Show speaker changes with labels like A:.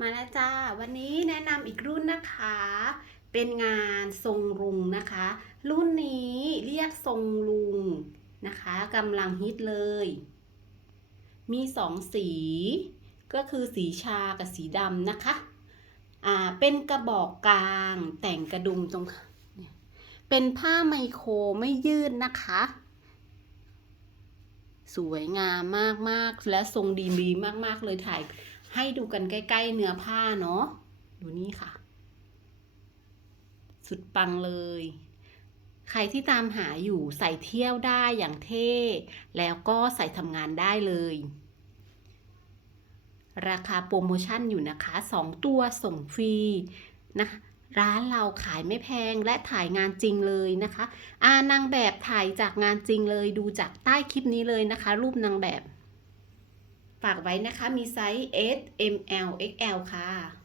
A: มาแล้วจ้า วันนี้แนะนำอีกรุ่นนะคะ เป็นงานทรงลุงนะคะ รุ่นนี้เรียกทรงลุงนะคะกำลังฮิตเลย มีสองสี ก็คือสีชากับสีดำนะคะ อ่า เป็นกระบอกกลางแต่งกระดุมตรง เป็นผ้าไมโครไม่ยืดนะคะ สวยงามมากๆ และทรงดีดีมาก ๆ เลยถ่าย ให้ดูกันใกล้ ๆ เนื้อผ้าเนาะดูนี่ค่ะ สุดปังเลย ใครที่ตามหาอยู่ใส่เที่ยวได้อย่างเท่ แล้วก็ใส่ทำงานได้เลย ราคาโปรโมชั่นอยู่นะคะ 2 ตัวส่งฟรีนะร้านเราขายไม่แพงและถ่ายงานจริงเลยนะคะ อานางแบบถ่ายจากงานจริงเลย ดูจากใต้คลิปนี้เลยนะคะ รูปนางแบบ ฝากไว้นะคะมีไซส์ S M L X L ค่ะ